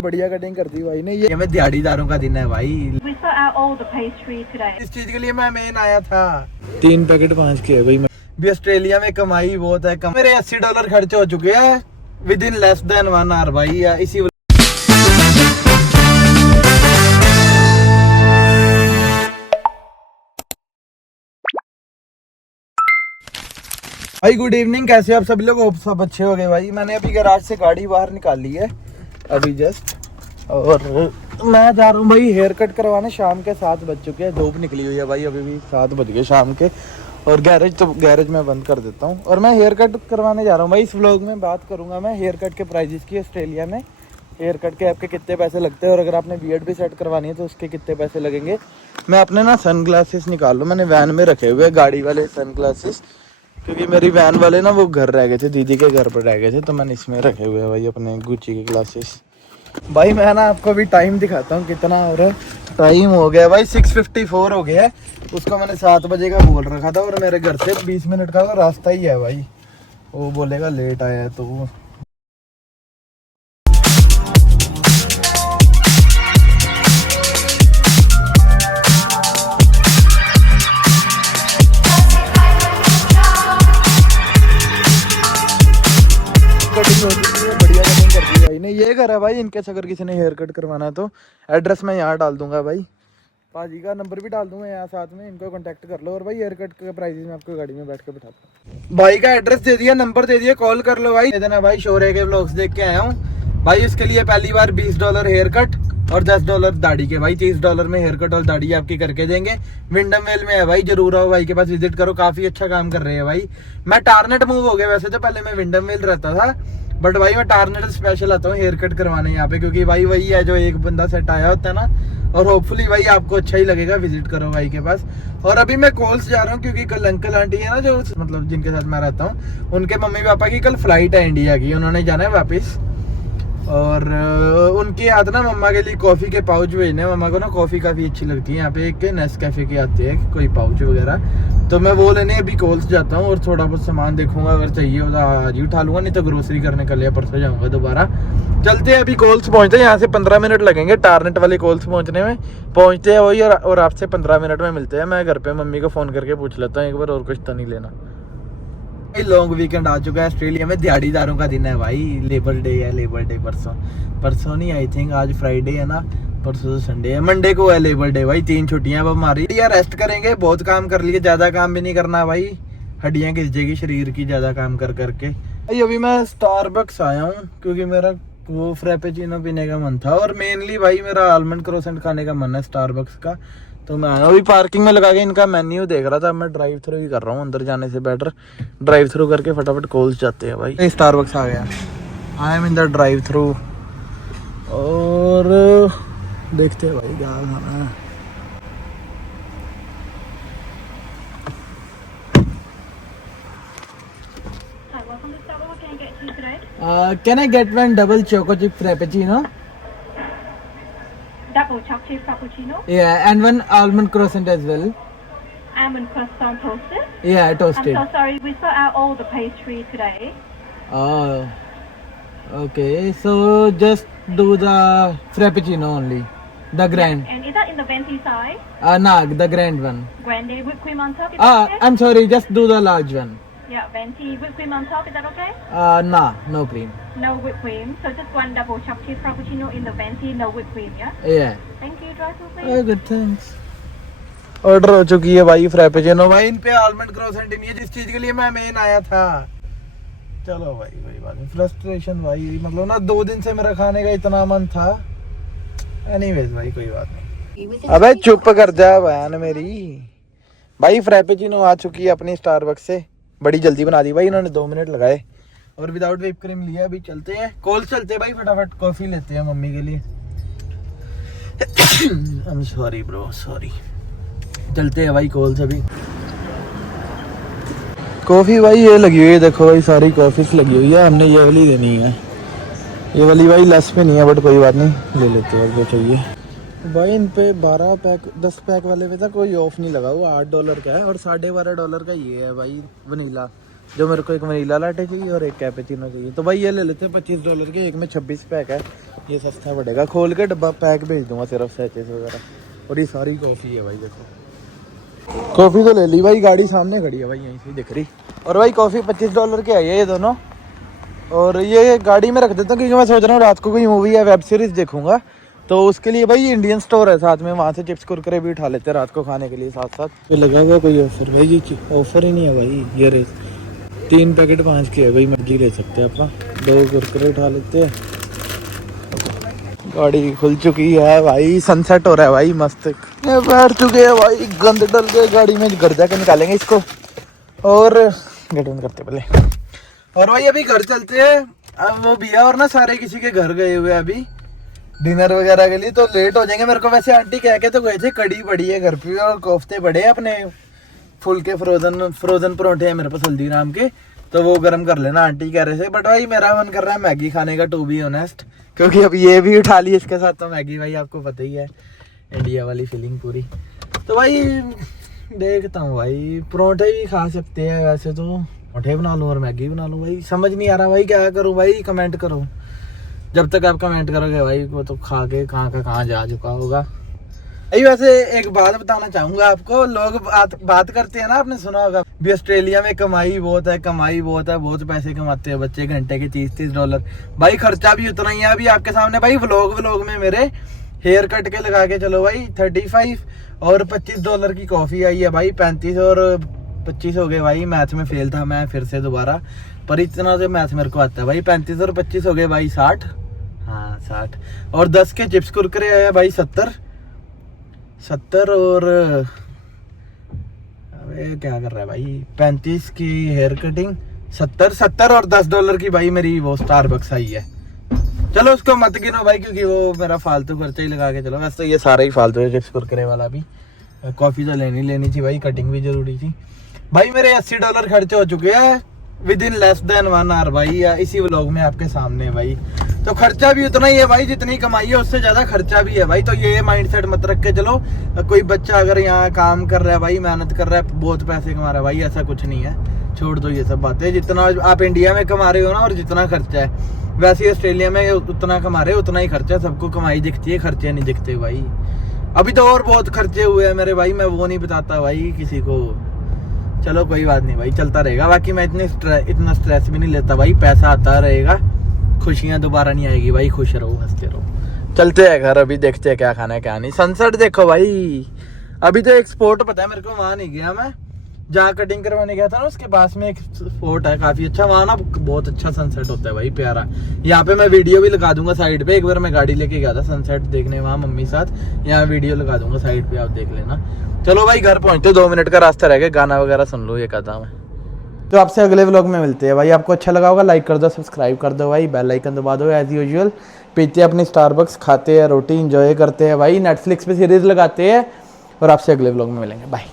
बढ़िया कटिंग कर दी भाई ने। ये मैं दिहाड़ीदारों का दिन है भाई। इस चीज के लिए मैं मेन आया था। 3 पैकेट 5 के है भाई। भी ऑस्ट्रेलिया में कमाई बहुत है कम। मेरे $80 खर्च हो चुके हैं within less than 1 hour भाई। इसी भाई गुड इवनिंग, कैसे आप सभी लोग? होप सब अच्छे हो गए भाई। मैंने अभी गैराज से गाड़ी बाहर निकाल ली है अभी जस्ट, और मैं जा रहा हूँ भाई हेयर कट करवाने। शाम के 7 बज चुके हैं, धूप निकली हुई है भाई, अभी भी 7 बज गए शाम के। और गैरेज में बंद कर देता हूँ और मैं हेयर कट करवाने जा रहा हूँ भाई। इस व्लॉग में बात करूँगा मैं हेयर कट के प्राइजेस की। ऑस्ट्रेलिया में हेयर कट के आपके कितने पैसे लगते हैं, और अगर आपने बियर्ड भी सेट करवानी है तो उसके कितने पैसे लगेंगे। मैं अपने ना सन ग्लासेस निकाल लूँ, मैंने वैन में रखे हुए गाड़ी वाले सन ग्लासेस, क्योंकि मेरी वैन वाले ना वो घर रह गए थे, दीदी के घर पर रह गए थे, तो मैंने इसमें रखे हुए हैं भाई अपने गुच्ची के ग्लासेस। भाई मैं ना आपको भी टाइम दिखाता हूँ कितना हो रहा है। टाइम हो गया भाई 6:54 हो गया है। उसको मैंने 7 बजे का बोल रखा था, और मेरे घर से 20 मिनट का तो रास्ता ही है भाई। वो बोलेगा लेट आया है तो बढ़िया कटिंग कर दी भाई ने। ये घर है भाई इनके, अगर किसी ने हेयर कट करवाना है तो एड्रेस मैं यहाँ डाल दूंगा भाई। पाजी का नंबर भी डाल दूंगा यहाँ साथ में, इनको कांटेक्ट कर लो। और भाई हेयर कट के प्राइसेस मैं आपको गाड़ी में बैठ के बिठाता हूँ। भाई का एड्रेस दे दिया, नंबर दे दिया, कॉल कर लो भाई। देना भाई शोरे के व्लॉग्स देख के आया हूँ भाई। उसके लिए पहली बार $20 हेयर कट और $10 दाढ़ी के भाई। $30 में हेयर कट और दाढ़ी आपकी करके देंगे। विंडम वेल में है भाई, जरूर आओ भाई के पास, विजिट करो। काफी अच्छा काम कर रहे हैं भाई। मैं टारनेट मूव हो गया वैसे तो, पहले मैं विंडम वेल रहता था, बट भाई मैं टारनेट स्पेशल आता हूँ हेयर कट करवाने यहाँ पे, क्योंकि भाई वही है जो एक बंदा सेट आया होता है ना। और होपफुली भाई आपको अच्छा ही लगेगा, विजिट करो भाई के पास। और अभी मैं कॉल्स जा रहा हूँ, क्योंकि कल अंकल आंटी है ना जो मतलब जिनके साथ मैं रहता हूँ, उनके मम्मी पापा की कल फ्लाइट है इंडिया की, उन्होंने जाना है वापस। और उनके हाथ ना मम्मा के लिए कॉफ़ी के पाउच भेजने। मम्मा को ना कॉफ़ी काफ़ी अच्छी लगती है। यहाँ पे एक नेस्कैफे की आती है कोई पाउच वगैरह, तो मैं वो लेने अभी कॉल्स जाता हूँ। और थोड़ा बहुत सामान देखूंगा, अगर चाहिए होगा आज ही उठा लूँगा, नहीं तो ग्रोसरी करने कल या परसों जाऊँगा दोबारा। चलते हैं, अभी कॉल्स पहुँचते हैं। यहाँ से 15 मिनट लगेंगे टारनेट वाले कॉल्स पहुँचने में। पहुँचते हैं वही, और आपसे 15 मिनट में मिलते हैं। मैं घर पर मम्मी को फ़ोन करके पूछ लेता हूँ एक बार, और कुछ तो नहीं लेना। लॉन्ग वीकेंड आ चुका है ऑस्ट्रेलिया में, दिहाड़ीदारों का दिन है भाई। लेबर डे है, लेबर डे परसों नहीं, आई थिंक आज फ्राइडे है ना, परसों तो संडे है, मंडे को है लेबर डे भाई। 3 छुट्टियां अब हमारी। यार रेस्ट करेंगे, बहुत काम कर लिए, ज्यादा काम भी नहीं करना भाई, हड्डियां घिस जाएगी शरीर की ज्यादा काम कर करके। भाई अभी मैं स्टारबक्स आया हूँ, क्योंकि मेरा वो फ्रेपेचिनो पीने का मन था, और मेनली भाई मेरा आलमंड क्रोसेंट खाने का मन है स्टारबक्स का। तो मैं आया अभी पार्किंग में लगा के इनका मेन्यू देख रहा था। मैं ड्राइव थ्रू ही कर रहा हूँ, अंदर जाने से बेटर ड्राइव थ्रू करके फटाफट कॉल्स जाते हैं भाई। स्टारबक्स आ गया, I am in the drive through, और देखते हैं भाई क्या खाना है। Can I get one double choco chip frappuccino? Double chocolate frappuccino. Yeah, and one almond croissant as well. Almond croissant toasted. Yeah, toasted. I'm so sorry, we sold out all the pastry today. Oh, okay. So just do the frappuccino only, the grand. And is that in the venti size? Nah, the grand one. Grande whipped cream on top, is that okay? I'm sorry. Just do the large one. Yeah, venti whipped cream on top, is that okay? Nah, no cream. No whipped cream, so just one double chocolate frappuccino in the venti, no whipped cream, yeah? Yeah. Thank you, dry fruit please. Good, thanks. Order हो चुकी है भाई Frappuccino भाई। इन पे almond croissant नहीं है, जिस चीज के लिए मैं मेन आया था। चलो भाई वही बात है, फ्रस्ट्रेशन भाई, मतलब ना 2 दिन से मेरा खाने का इतना मन था। एनीवेज भाई कोई बात नहीं। अबे चुप कर जा बहन मेरी। भाई फ्रैपेचिनो आ चुकी है अपनी स्टारबक्स से, बड़ी जल्दी बना दी भाई इन्होंने, 2 मिनट लगाए, और विदाउट व्हिप क्रीम लिया। अभी चलते हैं कॉल, चलते हैं भाई फटाफट कॉफी लेते हैं मम्मी के लिए। I am sorry bro, sorry. चलते हैं भाई कॉल से। भी कॉफी भाई ये लगी हुई है, देखो भाई सारी कॉफीज लगी हुई है। हमने ये वाली देनी है, ये वाली भाई लेस पे नहीं है, बट कोई बात नहीं, ले लेते हैं जो चाहिए भाई। इन पे 12 पैक 10 पैक वाले पे था कोई ऑफ नहीं लगा हुआ, $8 का है, और $12.5 का ये है भाई वनीला, जो मेरे को एक वनीला लाटे चाहिए और एक कैपेचिनो चाहिए। तो भाई ये ले लेते हैं $25 के, एक में 26 पैक है। ये सस्ता पड़ेगा, खोल के डब्बा पैक भेज दूंगा सिर्फ सैचेस वगैरह। और ये सारी कॉफ़ी है भाई, देखो कॉफ़ी तो ले ली भाई, गाड़ी सामने खड़ी है भाई, यहीं से दिख रही। और भाई कॉफ़ी $25 की आई है ये दोनों। और ये गाड़ी में रख देता हूँ क्योंकि मैं सोच रहा हूँ रात को कोई मूवी या वेब सीरीज़ देखूंगा, तो उसके लिए भाई इंडियन स्टोर है साथ में, वहाँ से चिप्स कुरकुरे भी उठा लेते हैं रात को खाने के लिए साथ साथ। तो लगा हुआ कोई ऑफर भाई, ये ऑफर ही नहीं है भाई। ये रे 3 पैकेट 5 के है भाई, मर्जी ले सकते हैं अपना। 2 कुरकुरे उठा लेते हैं। गाड़ी खुल चुकी है भाई, सनसेट हो रहा है भाई मस्त। ये बैठ चुके हैं भाई, गंद डल गए गाड़ी में, घर जाके निकालेंगे इसको। और गेट बंद करते पहले। और भाई अभी घर चलते हैं, अब वो भैया और ना सारे किसी के घर गए हुए अभी डिनर वगैरह के लिए, तो लेट हो जाएंगे। मेरे को वैसे आंटी कह के तो गए थे कड़ी पड़ी है घर पे और कोफ्ते पड़े हैं अपने फुल के, फ्रोजन परोठे हैं मेरे पास हल्दीराम के, तो वो गर्म कर लेना आंटी कह रहे थे। बट भाई मेरा मन कर रहा है मैगी खाने का, टू बी ऑनेस्ट, क्योंकि अब ये भी उठा ली इसके साथ, तो मैगी भाई आपको पता ही है इंडिया वाली फीलिंग पूरी। तो भाई देखता हूँ भाई, परोठे भी खा सकते हैं वैसे तो, परोठे बना लूँ और मैगी बना लूँ भाई, समझ नहीं आ रहा भाई क्या करूँ भाई। कमेंट करो, जब तक आप कमेंट करोगे भाई वो तो खा के कहाँ का कहाँ जा चुका होगा। भाई वैसे एक बात बताना चाहूंगा आपको, लोग बात करते हैं ना, आपने सुना होगा भी ऑस्ट्रेलिया में कमाई बहुत है, कमाई बहुत है, बहुत पैसे कमाते हैं बच्चे घंटे के $30-30। भाई खर्चा भी उतना ही है। अभी आपके सामने भाई व्लॉग में मेरे हेयर कट के लगा के चलो भाई 35 और $25 की कॉफी आई है भाई, 35 और 25 हो गए भाई। मैथ में फेल था मैं फिर से दोबारा, पर इतना तो मैथ मेरे को आता है भाई। 35 और 25 हो गए भाई 60, हाँ 60। और 10 के चिप्स कुरकुरे आए भाई 70 और अबे क्या कर रहा है भाई, 35 की हेयर कटिंग, 70 और $10 की भाई मेरी वो स्टारबक्स आई है। चलो उसको मत गिनो भाई, क्योंकि वो मेरा फालतू खर्चा ही लगा के चलो। वैसे तो ये सारा ही फालतू है, चिप्स कुरकुरे वाला भी। कॉफी तो लेनी थी भाई, कटिंग भी जरूरी थी भाई। मेरे $80 खर्चे हो चुके हैं within less than 1 hour भाई, इसी व्लॉग में आपके सामने भाई। तो खर्चा भी उतना ही है भाई, जितनी कमाई है उससे ज्यादा खर्चा भी है भाई। तो ये माइंडसेट मत रख के चलो कोई बच्चा अगर यहाँ काम कर रहा है भाई, मेहनत कर रहा है, बहुत पैसे कमा रहा है भाई, ऐसा कुछ नहीं है। छोड़ दो ये सब बातें। जितना आप इंडिया में कमा रहे हो ना, और जितना खर्चा है, वैसे ही ऑस्ट्रेलिया में उतना कमा रहे हो उतना ही खर्चा है। सबको कमाई दिखती है, खर्चे नहीं दिखते भाई। अभी तो और बहुत खर्चे हुए हैं मेरे भाई, मैं वो नहीं बताता भाई किसी को। चलो कोई बात नहीं भाई, चलता रहेगा। बाकी मैं इतना स्ट्रेस भी नहीं लेता भाई, पैसा आता रहेगा, खुशियां दोबारा नहीं आएगी भाई। खुश रहो, हंसते रहो। चलते हैं घर, अभी देखते हैं क्या खाना है क्या नहीं। सनसेट देखो भाई, अभी तो एक स्पॉट पता है मेरे को, वहां नहीं गया मैं, जहाँ कटिंग करवाने गया था ना उसके पास में एक स्पॉट है काफी अच्छा, वहां ना बहुत अच्छा सनसेट होता है भाई, प्यारा। यहाँ पे मैं वीडियो भी लगा दूंगा साइड पे, एक बार मैं गाड़ी लेके गया था सनसेट देखने वहां मम्मी साथ, यहाँ वीडियो लगा दूंगा साइड पे, आप देख लेना। चलो भाई घर पहुंचते, 2 मिनट का रास्ता रह गया, गाना वगैरह सुन लो, ये कहता मैं। तो आपसे अगले व्लॉग में मिलते हैं भाई। आपको अच्छा लगा होगा लाइक कर दो, सब्सक्राइब कर दो भाई, बेल आइकन दबा दो एज यूजुअल। पीते हैं अपनी स्टारबक्स, खाते हैं रोटी, इंजॉय करते हैं भाई, नेटफ्लिक्स पे सीरीज लगाते हैं, और आपसे अगले व्लॉग में मिलेंगे। बाय।